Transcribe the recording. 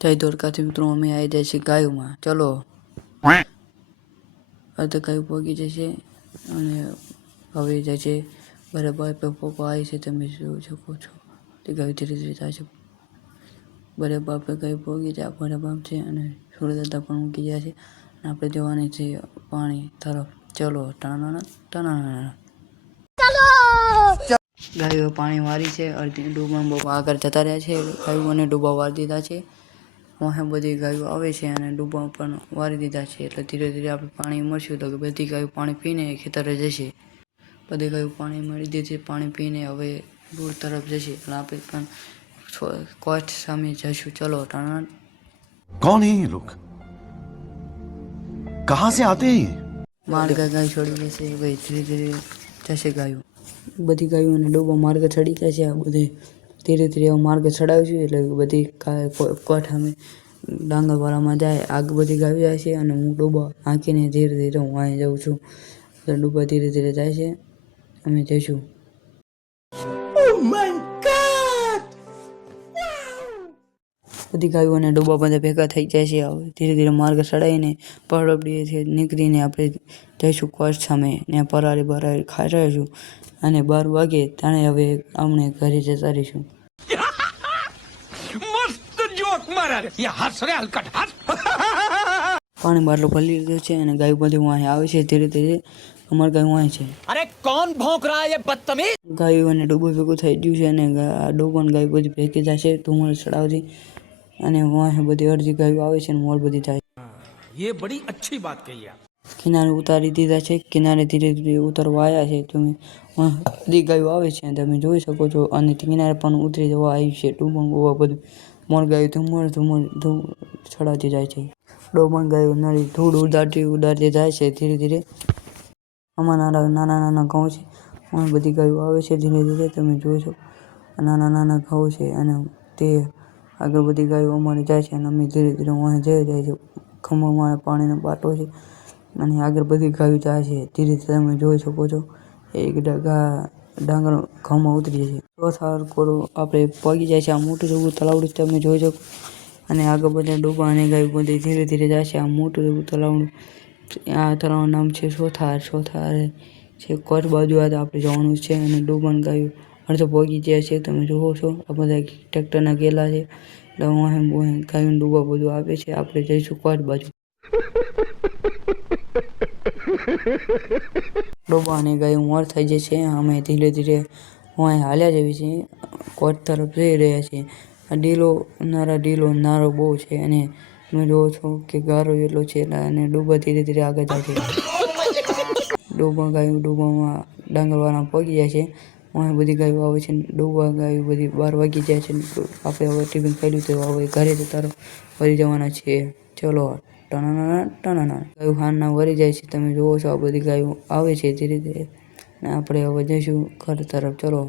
જય દ્વારકાથી મિત્રો, અમે આવી જાય છે ગાયોમાં. ચલો અડધા ગાયો પહોંચી જશે અને હવે જાય છે બરાબર પપ્પા આવી છે. તમે જોઈ શકો છો તે ગાયો ધીરે ધીરે થાય છે. બરાબર આપણે ગાયો પહોંચી જાય બરાબર છે અને સૂર્યદાદા પણ મૂકી ગયા છે. આપણે જવાની છે પાણી તરફ. ચલો ટાણા ટાણા ગાયો પાણી વારી છે. અડધી ડૂબા બહુ આગળ જતા રહ્યા છે. ગાયોને ડૂબા વારી દીધા છે. વहाँ બધી ગાયો આવે છે અને ડૂબા પણ વારી દીધા છે. એટલે ધીરે ધીરે આપણે પાણી મળશું તો બધી ગાયો પાણી પીને ખેતરે જશે. બધી ગાયો પાણી મળી દીધી. પાણી પીને હવે દૂર તરફ જશે. એટલે આપણે પણ કોસ્ટ સામે જશું. ચલો ટાણા. कौन है ये लोग कहां से आते हैं मार्ग गाय छोड़ी जैसे भाई धीरे धीरे जैसे गायों बधी गायों ने डूबा मार्ग चढ़ी जैसे आ बधे धीरे धीरे मार्ग चढ़ाव्યું એટલે બધી કોઠામાં ડાંગરવાળામાં જાય. આગ બધી ગાવી જાય છે અને હું ડૂબા આંકીને ધીરે ધીરે હું અહીં જાઉં છું. ડૂબા ધીરે ધીરે જાય છે. અમે જઈશું. બધી ગાયો અને ડૂબા બધા ભેગા થઈ જાય છે. હવે ધીરે ધીરે માર્ગ ચડાવીને પરબડીએથી નીકળીને આપણે જઈશું કોસ્ટ સામે. ને પરારી બરારી ખાઈ રહીશું અને 12 વાગે ત્યારે હવે અમને ઘરે જતા રહીશું. પાણી બાટલો ભરી લીધો છે અને ગાયો બધી અહીં આવે છે. ધીરે ધીરે અમારી ગાયો અહીં છે. अरे कौन भौंक रहा है ये बदतमीज। ગાયો અને ડૂબો ભેગું થઈ ગયું છે અને ડૂબો ને ગાયો બધી ભેગી જાય છે ધુમર ચડાવતી અને વાહ બધી અડધી ગાયો આવે છે અને મોર બધી જાય. ये बड़ी अच्छी बात कही आप। કિનારે ઉતારી દીધા છે. કિનારે ધીરે ધીરે ઉતરવા આવ્યા છે. તમે બધી ગાયો આવે છે તમે જોઈ શકો છો અને કિનારે પણ ઉતરી જવા આવી છે. ડૂબણ ગોવા બધું મોર ગાયો ધુમર ધુમર ચડાવતી જાય છે. ડોબણ ગાયો નળી ધૂળ ઉડાડતી જાય છે. ધીરે ધીરે આમાં નાના નાના ઘઉં છે. બધી ગાયો આવે છે ધીરે ધીરે તમે જોઈ શકો. નાના નાના ઘઉં છે અને તે આગળ બધી ગાયો અમારી જાય છે અને અમે ધીરે ધીરે વहाँ જઈ જાય છે. ખમ્ભામાં પાણીનો બાટો છે અને આગળ બધી ગાયો જાય છે. ધીરે ધીરે તમે જોઈ શકો છો. એક ડાંગર ઘઉંમાં ઉતરી છે. ચોથા કોરો આપણે પગી જાય છે. આ મોટું જેવું તલાવડું તમે જોઈ શકો અને આગળ બધા ડૂબા અને ગાયો બધી ધીરે ધીરે જાય છે. આ મોટું જેવું તલાવડું. આ તળાવનું નામ છે સોથાર. છે કોટ બાજુ આપણે જવાનું છે અને ડૂબાન ગાયું અડધો પહોંચી જાય છે. તમે જોવો છો આ બધા ટ્રેક્ટરના ગેલા છે. એટલે ગાયું ડૂબા બધું આવે છે. આપણે જઈશું કોટ બાજુ. ડૂબા અને ગાયું મોર થઈ જશે. અમે ધીરે ધીરે હું હાલ્યા જેવી છે. કોટ તરફ જઈ રહ્યા છીએ. આ ડીલો નારો બહુ છે અને તમે જોવો છો કે ગારો એટલો છે અને ડૂબા ધીરે ધીરે આગળ જાય છે. ડૂબામાં ડાંગરવાળા પગી જાય છે. અહીં બધી ગાયો આવે છે. ડૂબા ગાયો બધી 12 વાગી જાય છે. આપણે હવે ટિફિન ખાઈ તો હવે ઘરે તરફ વળી જવાના છીએ. ચલો ટાણા ગાયો હારના વળી જાય છે. તમે જોવો છો આ બધી ગાયો આવે છે ધીરે ધીરે અને આપણે હવે જઈશું ઘર તરફ. ચલો.